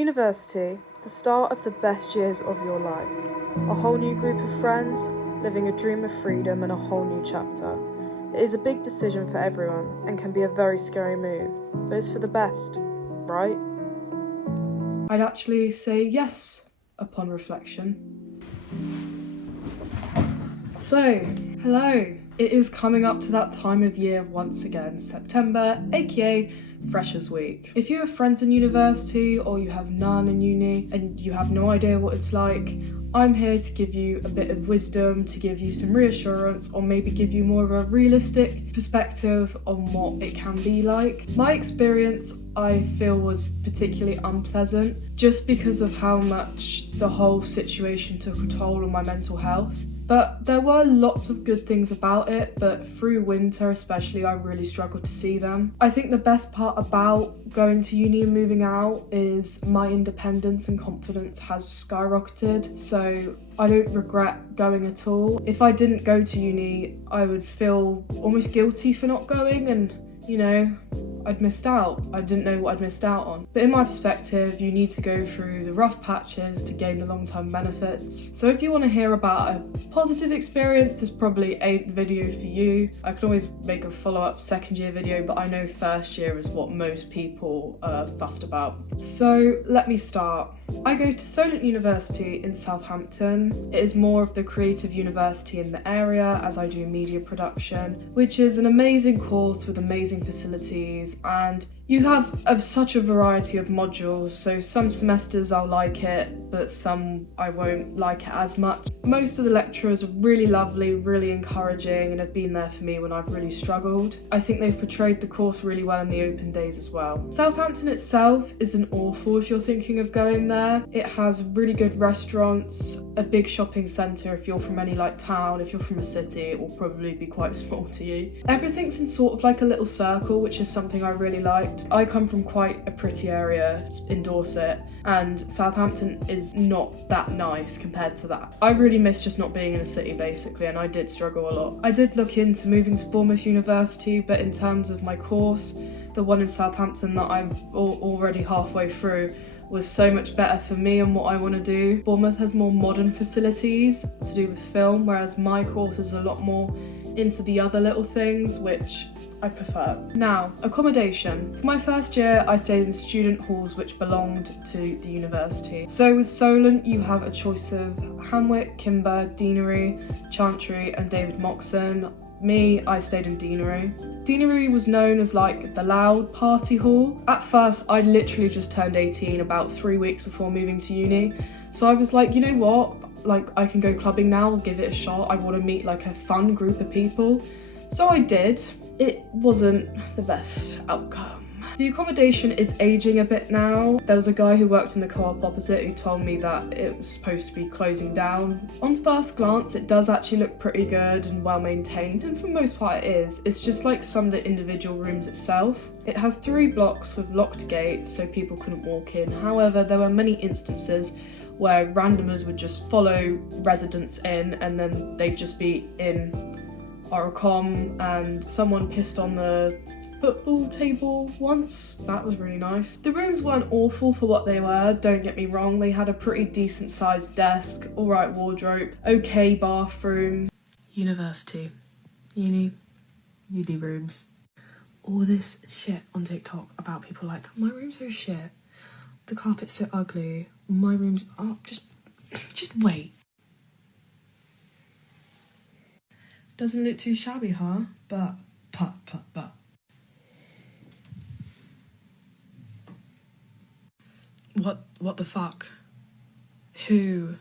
University, the start of the best years of your life. A whole new group of friends, living a dream of freedom and a whole new chapter. It is a big decision for everyone and can be a very scary move, but it's for the best, right? I'd actually say yes upon reflection. So, hello. It is coming up to that time of year once again, September, aka Freshers Week. If you have friends in university or you have none in uni and you have no idea what it's like, I'm here to give you a bit of wisdom, to give you some reassurance, or maybe give you more of a realistic perspective on what it can be like. My experience, I feel, was particularly unpleasant just because of how much the whole situation took a toll on my mental health. But there were lots of good things about it, but through winter especially, I really struggled to see them. I think the best part about going to uni and moving out is my independence and confidence has skyrocketed, so I don't regret going at all. If I didn't go to uni, I would feel almost guilty for not going and, you know, I'd missed out. I didn't know what I'd missed out on. But in my perspective, you need to go through the rough patches to gain the long-term benefits. So if you want to hear about a positive experience, this probably ain't the video for you. I could always make a follow-up second year video, but I know first year is what most people are fussed about. So let me start. I go to Solent University in Southampton. It is more of the creative university in the area as I do media production, which is an amazing course with amazing facilities, and you have such a variety of modules, so some semesters I'll like it, but some I won't like it as much. Most of the lecturers are really lovely, really encouraging, and have been there for me when I've really struggled. I think they've portrayed the course really well in the open days as well. Southampton itself isn't awful if you're thinking of going there. It has really good restaurants, a big shopping centre if you're from any town. If you're from a city, it will probably be quite small to you. Everything's in sort of like a little circle, which is something I really liked. I come from quite a pretty area in Dorset, and Southampton is not that nice compared to that. I really miss just not being in a city basically, and I did struggle a lot. I did look into moving to Bournemouth University, but in terms of my course, the one in Southampton that I'm already halfway through was so much better for me and what I want to do. Bournemouth has more modern facilities to do with film, whereas my course is a lot more into the other little things, which I prefer. Now, accommodation. For my first year, I stayed in student halls which belonged to the university. So with Solent, you have a choice of Hamwick, Kimber, Deanery, Chantry and David Moxon. Me, I stayed in Deanery. Deanery was known as like the loud party hall. At first, I literally just turned 18 about 3 weeks before moving to uni. So I was like, you know what? I can go clubbing now, give it a shot. I want to meet a fun group of people. So I did. It wasn't the best outcome. The accommodation is aging a bit now. There was a guy who worked in the co-op opposite who told me that it was supposed to be closing down. On first glance, it does actually look pretty good and well maintained, and for the most part it is. It's just like some of the individual rooms itself. It has 3 blocks with locked gates so people couldn't walk in. However, there were many instances where randomers would just follow residents in and then they'd just be in Oricom, and someone pissed on the football table once. That was really nice. The rooms weren't awful for what they were, don't get me wrong. They had a pretty decent sized desk, alright wardrobe, okay bathroom. University. Uni rooms. All this shit on TikTok about people like, my room's so shit, the carpet's so ugly, my room's up. Just wait. Doesn't look too shabby, huh? But. What the fuck? Who?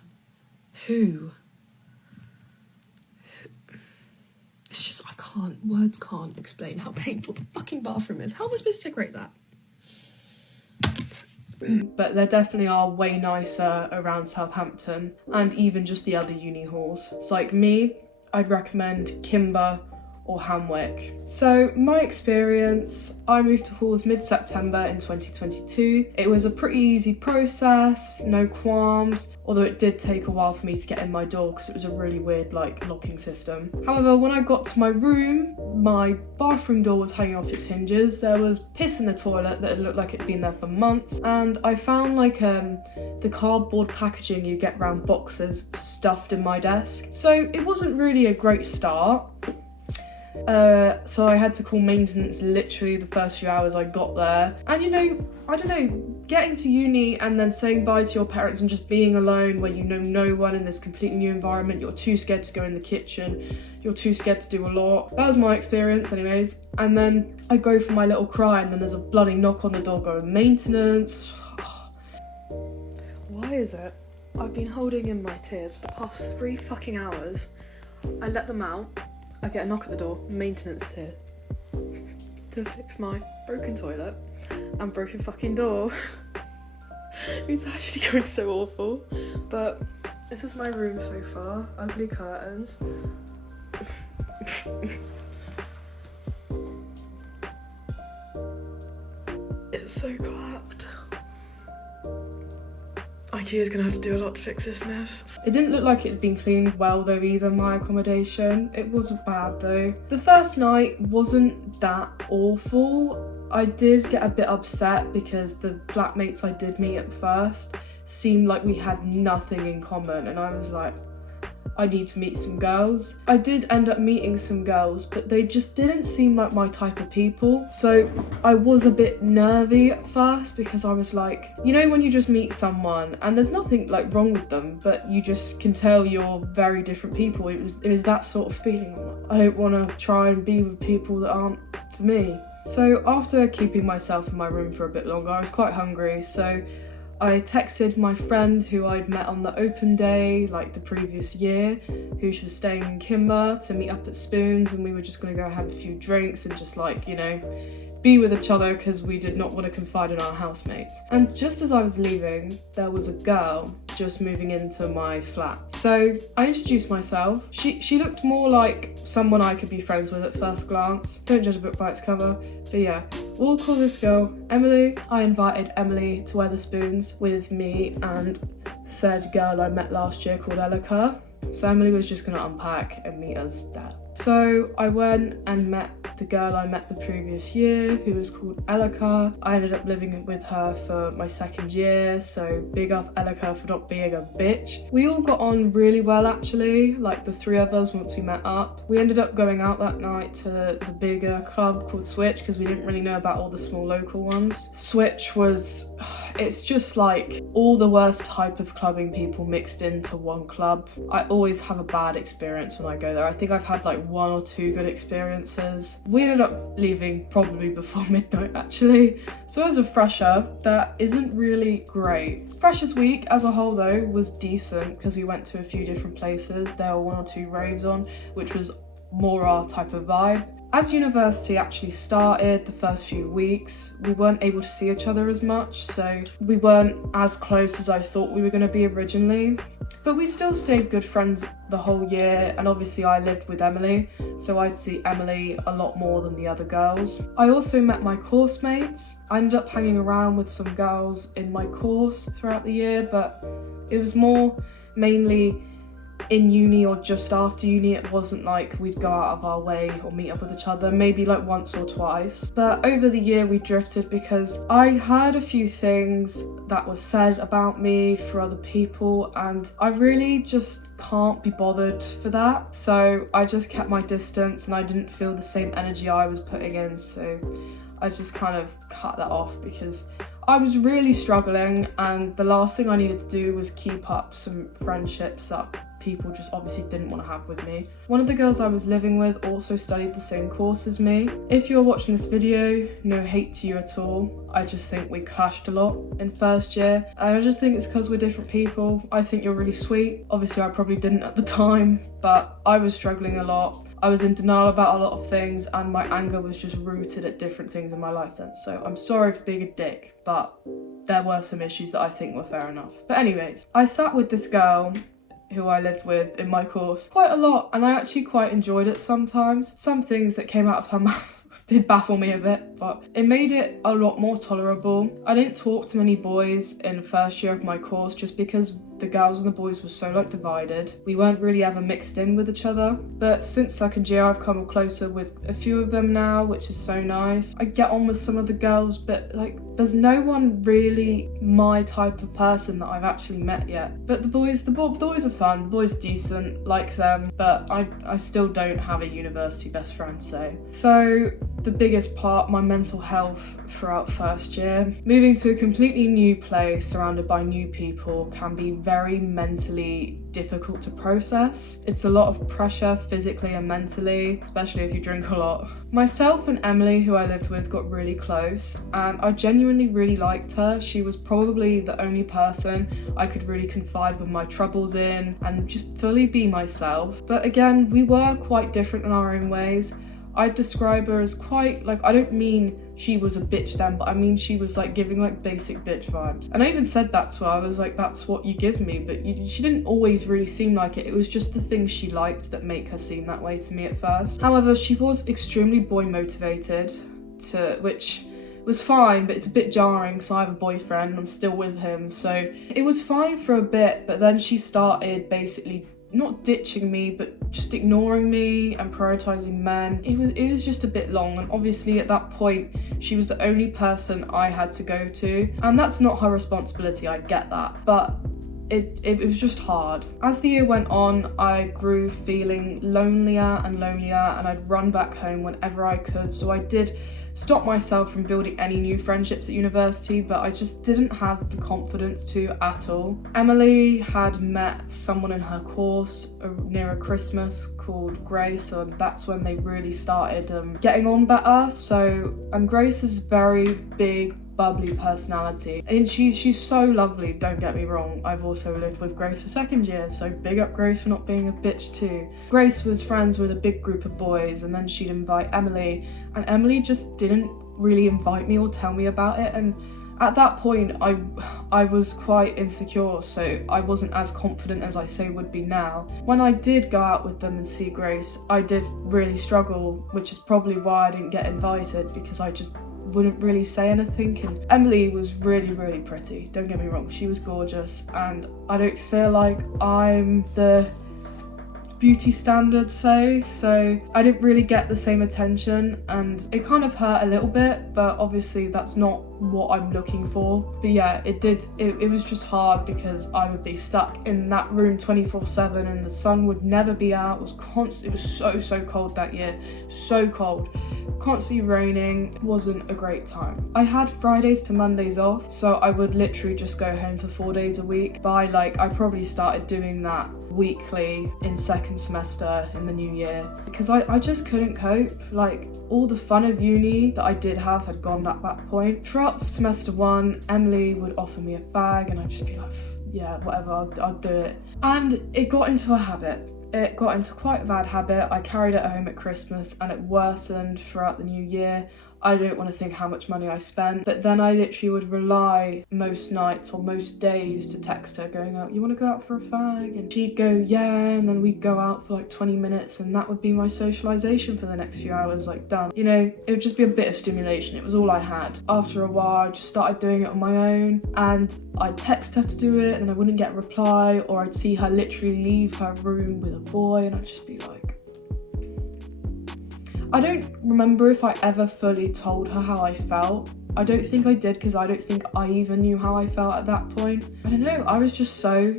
It's just, words can't explain how painful the fucking bathroom is. How am I supposed to decorate that? But there definitely are way nicer around Southampton, and even just the other uni halls. It's like me, I'd recommend Kimber or Hamwick. So my experience, I moved to Halls mid-September in 2022. It was a pretty easy process, no qualms, although it did take a while for me to get in my door because it was a really weird like locking system. However, when I got to my room, my bathroom door was hanging off its hinges. There was piss in the toilet that looked like it'd been there for months, and I found like the cardboard packaging you get around boxes stuffed in my desk. So it wasn't really a great start. So I had to call maintenance literally the first few hours I got there. And you know, I don't know, getting to uni and then saying bye to your parents and just being alone where you know no one in this completely new environment, you're too scared to go in the kitchen, you're too scared to do a lot. That was my experience anyways. And then I go for my little cry and then there's a bloody knock on the door going, maintenance. Why is it? I've been holding in my tears for the past 3 fucking hours. I let them out. I get a knock at the door, maintenance is here to fix my broken toilet and broken fucking door. It's actually going so awful, but this is my room so far. Ugly curtains. It's so clapped. IKEA's gonna have to do a lot to fix this mess. It didn't look like it had been cleaned well though either, my accommodation. It wasn't bad though. The first night wasn't that awful. I did get a bit upset because the flatmates I did meet at first seemed like we had nothing in common, and I was like, I need to meet some girls. I did end up meeting some girls, but they just didn't seem like my type of people. So I was a bit nervy at first because I was like, you know when you just meet someone and there's nothing like wrong with them, but you just can tell you're very different people. It was that sort of feeling. I don't want to try and be with people that aren't for me. So after keeping myself in my room for a bit longer, I was quite hungry. So I texted my friend who I'd met on the open day, like the previous year, who was staying in Kimber, to meet up at Spoons, and we were just gonna go have a few drinks and just like, you know, be with each other because we did not want to confide in our housemates. And just as I was leaving, there was a girl just moving into my flat. So I introduced myself. She looked more like someone I could be friends with at first glance. Don't judge a book by its cover. But yeah, we'll call this girl Emily. I invited Emily to Wetherspoons with me and said girl I met last year called Elika. So Emily was just gonna unpack and meet us there. So I went and met the girl I met the previous year, who was called Elika. I ended up living with her for my second year, so big up Elika for not being a bitch. We all got on really well actually, like the 3 of us once we met up. We ended up going out that night to the bigger club called Switch because we didn't really know about all the small local ones. Switch was, it's just like all the worst type of clubbing people mixed into one club. I always have a bad experience when I go there. I think I've had like 1 or 2 good experiences. We ended up leaving probably before midnight actually. So as a fresher, that isn't really great. Freshers week as a whole though was decent because we went to a few different places. There were 1 or 2 raves on, which was more our type of vibe. As university actually started, the first few weeks, we weren't able to see each other as much, so we weren't as close as I thought we were going to be originally. But we still stayed good friends the whole year, and obviously I lived with Emily, so I'd see Emily a lot more than the other girls. I also met my course mates. I ended up hanging around with some girls in my course throughout the year, but it was more mainly in uni or just after uni. It wasn't like we'd go out of our way or meet up with each other, maybe like once or twice. But over the year we drifted because I heard a few things that were said about me for other people, and I really just can't be bothered for that. So I just kept my distance and I didn't feel the same energy I was putting in, so I just kind of cut that off because I was really struggling, and the last thing I needed to do was keep up some friendships that people just obviously didn't want to have with me. One of the girls I was living with also studied the same course as me. If you're watching this video, no hate to you at all. I just think we clashed a lot in first year. And I just think it's because we're different people. I think you're really sweet. Obviously I probably didn't at the time, but I was struggling a lot. I was in denial about a lot of things, and my anger was just rooted at different things in my life then. So I'm sorry for being a dick, but there were some issues that I think were fair enough. But anyways, I sat with this girl who I lived with in my course quite a lot, and I actually quite enjoyed it sometimes. Some things that came out of her mouth did baffle me a bit, but it made it a lot more tolerable. I didn't talk to many boys in first year of my course just because the girls and the boys were so like divided. We weren't really ever mixed in with each other. But since second year, I've come closer with a few of them now, which is so nice. I get on with some of the girls, but like there's no one really my type of person that I've actually met yet. But the boys are fun. The boys are decent, like them, but I still don't have a university best friend, so the biggest part, my mental health throughout first year. Moving to a completely new place surrounded by new people can be very mentally difficult to process. It's a lot of pressure physically and mentally, especially if you drink a lot. Myself and Emily, who I lived with, got really close, and I genuinely really liked her. She was probably the only person I could really confide with my troubles in and just fully be myself. But again, we were quite different in our own ways. I'd describe her as quite, like, I don't mean she was a bitch then, but I mean she was like giving like basic bitch vibes. And I even said that to her. I was like, that's what you give me, but she didn't always really seem like it. It was just the things she liked that make her seem that way to me at first. However, she was extremely boy motivated, which was fine, but it's a bit jarring because I have a boyfriend and I'm still with him. So it was fine for a bit, but then she started basically not ditching me, but just ignoring me and prioritizing men. It was just a bit long, and obviously at that point she was the only person I had to go to, and that's not her responsibility, I get that, but it was just hard. As the year went on, I grew feeling lonelier and lonelier, and I'd run back home whenever I could, so I did stop myself from building any new friendships at university, but I just didn't have the confidence to at all. Emily had met someone in her course near a Christmas called Grace, and that's when they really started getting on better. And Grace is very big, bubbly personality, and she's so lovely, don't get me wrong. I've also lived with Grace for second year, so big up Grace for not being a bitch too. Grace was friends with a big group of boys, and then she'd invite Emily, and Emily just didn't really invite me or tell me about it, and at that point I was quite insecure, so I wasn't as confident as I say would be now. When I did go out with them and see Grace, I did really struggle, which is probably why I didn't get invited, because I just wouldn't really say anything. And Emily was really, really pretty, don't get me wrong, she was gorgeous, and I don't feel like I'm the beauty standard, so I didn't really get the same attention, and it kind of hurt a little bit, but obviously that's not what I'm looking for. But yeah, it was just hard because I would be stuck in that room 24/7 and the sun would never be out. It was constant. It was so cold that year, so cold, constantly raining. Wasn't a great time. I had Fridays to Mondays off, so I would literally just go home for 4 days a week. I probably started doing that weekly in second semester in the new year, because I just couldn't cope. Like, all the fun of uni that I did have had gone at that point. Throughout semester one, Emily would offer me a fag and I'd just be like, yeah, whatever, I'll do it. And it got into a habit. It got into quite a bad habit. I carried it home at Christmas and it worsened throughout the new year. I don't want to think how much money I spent, but then I literally would rely most nights or most days to text her going out, you want to go out for a fag? And she'd go, yeah, and then we'd go out for like 20 minutes and that would be my socialisation for the next few hours, like done. You know, it would just be a bit of stimulation. It was all I had. After a while, I just started doing it on my own, and I'd text her to do it and I wouldn't get a reply, or I'd see her literally leave her room with a boy and I'd just be like, I don't remember if I ever fully told her how I felt. I don't think I did, because I don't think I even knew how I felt at that point. I don't know, I was just so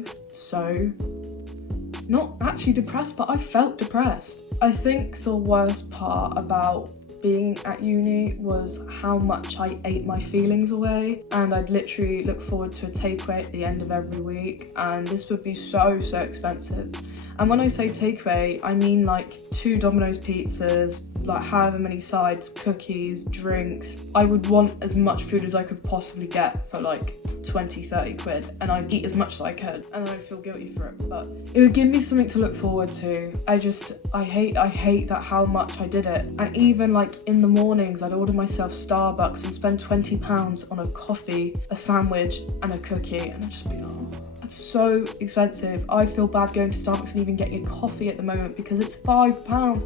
not actually depressed, but I felt depressed. I think the worst part about being at uni was how much I ate my feelings away, and I'd literally look forward to a takeaway at the end of every week, and this would be so expensive. And when I say takeaway, I mean like 2 Domino's pizzas, like however many sides, cookies, drinks. I would want as much food as I could possibly get for like 20-30 quid, and I'd eat as much as I could, and then I'd feel guilty for it, but it would give me something to look forward to. I hate that how much I did it. And even like in the mornings, I'd order myself Starbucks and spend £20 on a coffee, a sandwich and a cookie, and I'd just be, oh, that's so expensive. I feel bad going to Starbucks and even getting a coffee at the moment because it's £5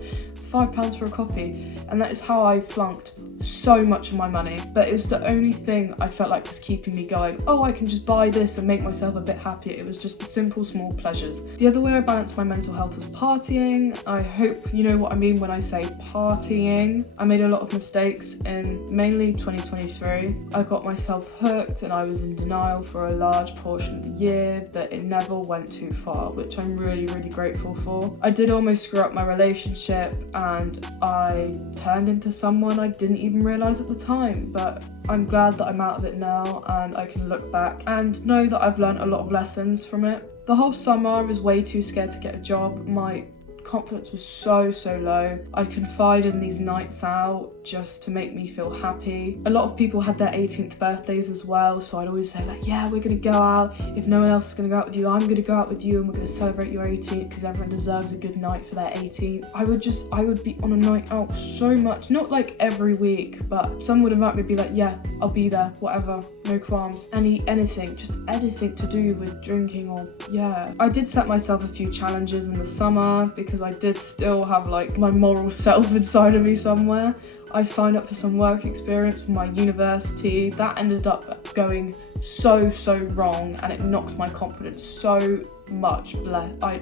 for a coffee, and that is how I flunked so much of my money. But it was the only thing I felt like was keeping me going. Oh, I can just buy this and make myself a bit happier. It was just the simple small pleasures. The other way I balanced my mental health was partying. I hope you know what I mean when I say partying. I made a lot of mistakes in mainly 2023. I got myself hooked and I was in denial for a large portion of the year, but it never went too far, which I'm really grateful for. I did almost screw up my relationship and I turned into someone I didn't even realise at the time, but I'm glad that I'm out of it now and I can look back and know that I've learned a lot of lessons from it. The whole summer I was way too scared to get a job. My confidence was so low. I confided in these nights out just to make me feel happy. A lot of people had their 18th birthdays as well, so I'd always say like, yeah, we're gonna go out. If no one else is gonna go out with you, I'm gonna go out with you and we're gonna celebrate your 18th because everyone deserves a good night for their 18th. I would be on a night out so much, not like every week, but someone would invite me and be like, yeah, I'll be there, whatever, no qualms. Anything, just anything to do with drinking or, yeah. I did set myself a few challenges in the summer because I did still have like my moral self inside of me somewhere. I signed up for some work experience for my university. That ended up going so wrong and it knocked my confidence so much. I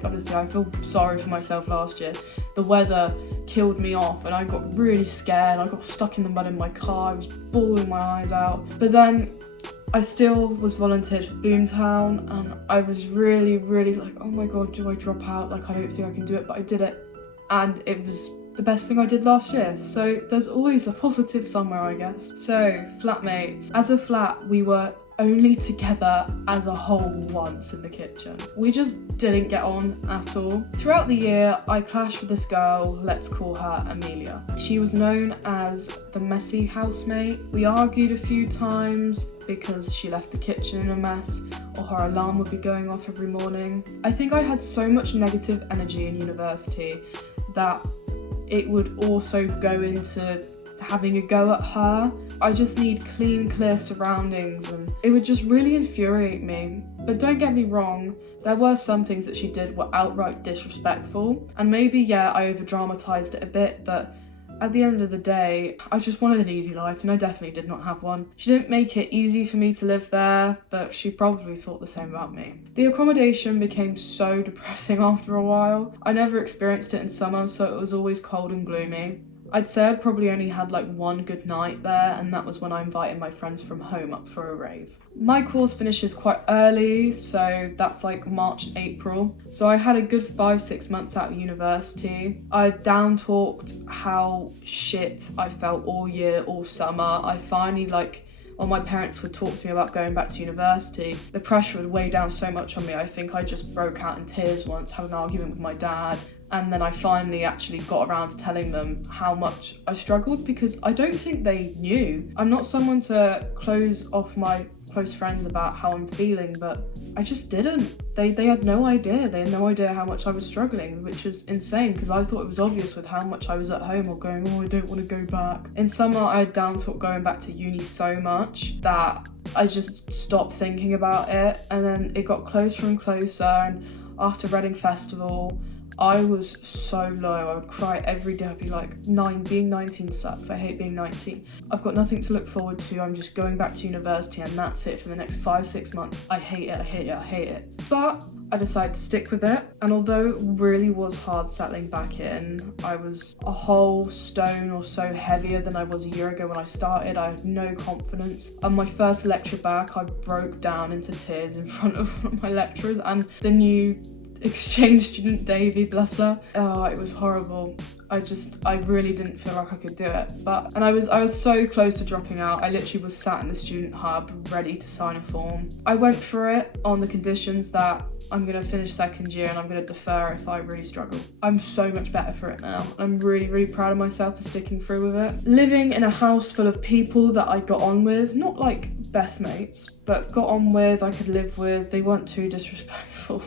feel sorry for myself last year. The weather killed me off and I got really scared. I got stuck in the mud in my car. I was bawling my eyes out. But then I still was volunteered for Boomtown and I was really like, oh my god, do I drop out? Like, I don't think I can do it, but I did it. And it was the best thing I did last year. So there's always a positive somewhere, I guess. So, flatmates. As a flat, we were only together as a whole once in the kitchen. We just didn't get on at all. Throughout the year, I clashed with this girl, let's call her Amelia. She was known as the messy housemate. We argued a few times because she left the kitchen in a mess or her alarm would be going off every morning. I think I had so much negative energy in university that it would also go into having a go at her. I just need clean, clear surroundings and it would just really infuriate me. But don't get me wrong, there were some things that she did were outright disrespectful and maybe, yeah, I over dramatized it a bit, but at the end of the day, I just wanted an easy life and I definitely did not have one. She didn't make it easy for me to live there, but she probably thought the same about me. The accommodation became so depressing after a while. I never experienced it in summer, so it was always cold and gloomy. I'd say I'd probably only had like one good night there, and that was when I invited my friends from home up for a rave. My course finishes quite early, so that's like March and April. So I had a good 5-6 months out of university. I down talked how shit I felt all year, all summer. I finally when my parents would talk to me about going back to university, the pressure would weigh down so much on me. I think I just broke out in tears once, had an argument with my dad. And then I finally actually got around to telling them how much I struggled because I don't think they knew. I'm not someone to close off my close friends about how I'm feeling, but I just didn't. They had no idea. They had no idea how much I was struggling, which is insane because I thought it was obvious with how much I was at home or going, oh, I don't want to go back. In summer, I had down talked going back to uni so much that I just stopped thinking about it. And then it got closer and closer. And after Reading Festival, I was so low. I would cry every day. I'd be like, being 19 sucks. I hate being 19. I've got nothing to look forward to. I'm just going back to university and that's it for the next 5-6 months. I hate it. But I decided to stick with it. And although it really was hard settling back in, I was a whole stone or so heavier than I was a year ago when I started. I had no confidence. On my first lecture back, I broke down into tears in front of one of my lecturers and the new exchange student Davy, bless her. Oh, it was horrible. I really didn't feel like I could do it. And I was so close to dropping out. I literally was sat in the student hub ready to sign a form. I went for it on the conditions that I'm gonna finish second year and I'm gonna defer if I really struggle. I'm so much better for it now. I'm really proud of myself for sticking through with it. Living in a house full of people that I got on with, not like best mates, but got on with, I could live with. They weren't too disrespectful.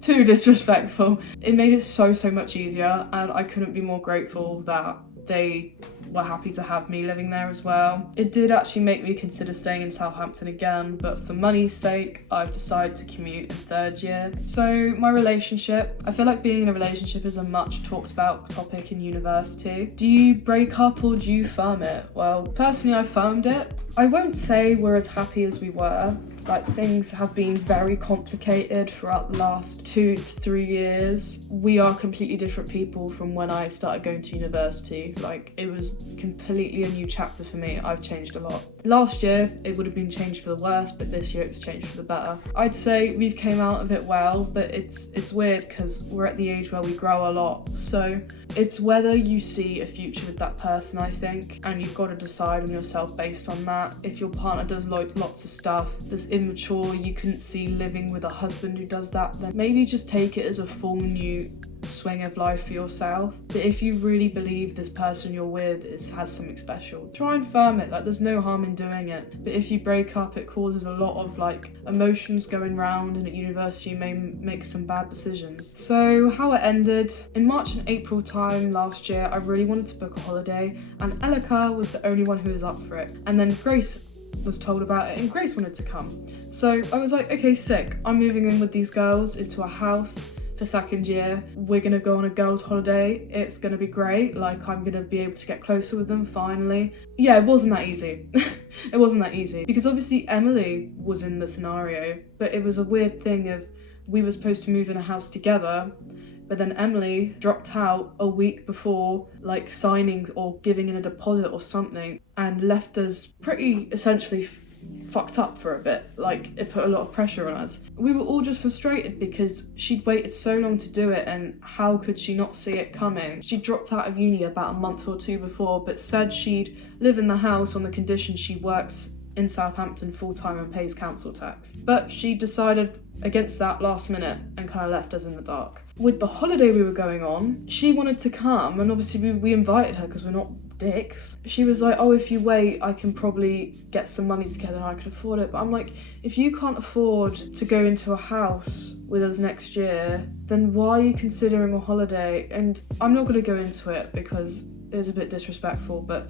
Too disrespectful. It made it so much easier, and I couldn't be more grateful that they were happy to have me living there as well. It did actually make me consider staying in Southampton again, but for money's sake, I've decided to commute in third year. So my relationship, I feel like being in a relationship is a much talked about topic in university. Do you break up or do you firm it? Well, personally, I firmed it. I won't say we're as happy as we were. Like, things have been very complicated throughout the last 2 to 3 years. We are completely different people from when I started going to university. Like, it was completely a new chapter for me. I've changed a lot. Last year, it would have been changed for the worse, but this year it's changed for the better. I'd say we've came out of it well, but it's weird because we're at the age where we grow a lot. So it's whether you see a future with that person, I think, and you've got to decide on yourself based on that. If your partner does lots of stuff that's immature, you couldn't see living with a husband who does that, then maybe just take it as a full new swing of life for yourself. But if you really believe this person you're with has something special, try and firm it. Like, there's no harm in doing it. But if you break up, it causes a lot of like emotions going round, and at university you may make some bad decisions. So how it ended, in March and April time last year, I really wanted to book a holiday, and Elika was the only one who was up for it. And then Grace was told about it, and Grace wanted to come. So I was like, okay, sick. I'm moving in with these girls into a house for second year. We're gonna go on a girls' holiday. It's gonna be great. Like, I'm gonna be able to get closer with them finally. Yeah, it wasn't that easy. It wasn't that easy because obviously Emily was in the scenario, but it was a weird thing of we were supposed to move in a house together, but then Emily dropped out a week before, like, signing or giving in a deposit or something, and left us pretty essentially fucked up for a bit. Like, it put a lot of pressure on us. We were all just frustrated because she'd waited so long to do it, and how could she not see it coming? She dropped out of uni about a month or two before, but said she'd live in the house on the condition she works in Southampton full-time and pays council tax. But she decided against that last minute and kind of left us in the dark. With the holiday we were going on, she wanted to come, and obviously we invited her because we're not dicks. She was like, oh, if you wait, I can probably get some money together and I can afford it. But I'm like, if you can't afford to go into a house with us next year, then why are you considering a holiday? And I'm not going to go into it because it's a bit disrespectful, but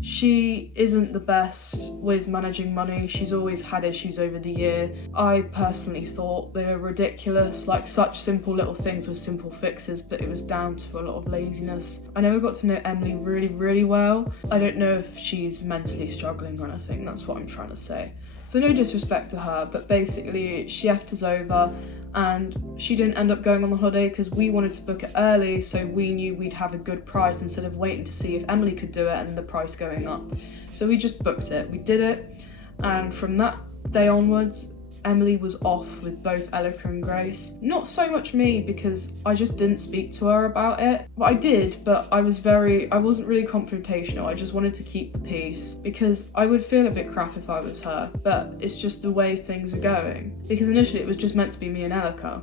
she isn't the best with managing money. She's always had issues over the year. I personally thought they were ridiculous, like such simple little things with simple fixes, but it was down to a lot of laziness. I never got to know Emily really well. I don't know if she's mentally struggling or anything, that's what I'm trying to say. So no disrespect to her, but basically she effed us over, and she didn't end up going on the holiday because we wanted to book it early, so we knew we'd have a good price instead of waiting to see if Emily could do it and the price going up. So we just booked it, we did it, and from that day onwards, Emily was off with both Elika and Grace. Not so much me, because I just didn't speak to her about it. Well, I did, but I wasn't really confrontational. I just wanted to keep the peace because I would feel a bit crap if I was her, but it's just the way things are going. Because initially it was just meant to be me and Elika,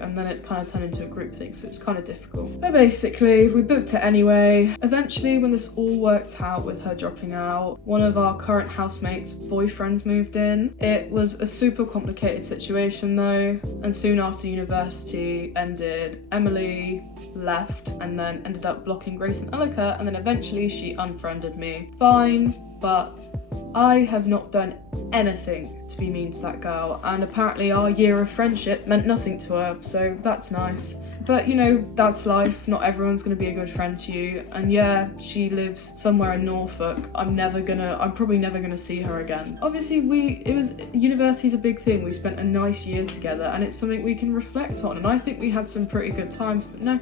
and then it kind of turned into a group thing, so it's kind of difficult. But basically, we booked it anyway. Eventually, when this all worked out with her dropping out, one of our current housemates' boyfriends moved in. It was a super complicated situation though, and soon after university ended, Emily left and then ended up blocking Grace and Elika, and then eventually she unfriended me. Fine, but I have not done anything to be mean to that girl, and apparently our year of friendship meant nothing to her, so that's nice. But you know, that's life. Not everyone's gonna be a good friend to you. And yeah, she lives somewhere in Norfolk. I'm probably never gonna see her again. Obviously, university's a big thing. We spent a nice year together, and it's something we can reflect on. And I think we had some pretty good times, but no,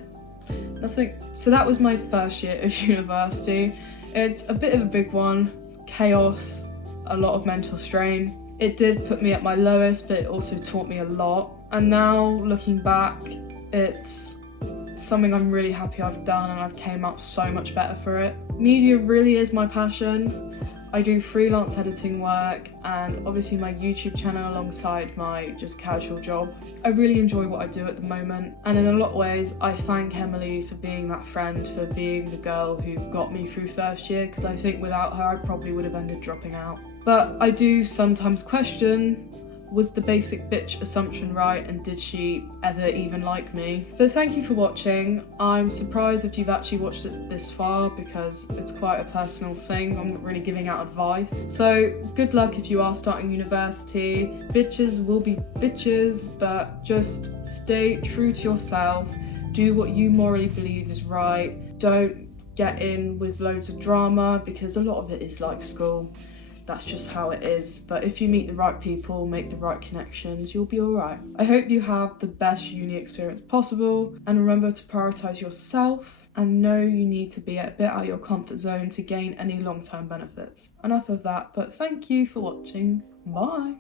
nothing. So that was my first year of university. It's a bit of a big one. Chaos, a lot of mental strain. It did put me at my lowest, but it also taught me a lot. And now looking back, it's something I'm really happy I've done, and I've came out so much better for it. Media really is my passion. I do freelance editing work and obviously my YouTube channel alongside my just casual job. I really enjoy what I do at the moment, and in a lot of ways I thank Emily for being that friend, for being the girl who got me through first year, because I think without her I probably would have ended dropping out. But I do sometimes question, was the basic bitch assumption right, and did she ever even like me? But thank you for watching. I'm surprised if you've actually watched it this far because it's quite a personal thing. I'm not really giving out advice. So good luck if you are starting university. Bitches will be bitches, but just stay true to yourself. Do what you morally believe is right. Don't get in with loads of drama because a lot of it is like school. That's just how it is. But if you meet the right people, make the right connections, you'll be alright. I hope you have the best uni experience possible, and remember to prioritise yourself and know you need to be a bit out of your comfort zone to gain any long-term benefits. Enough of that, but thank you for watching. Bye!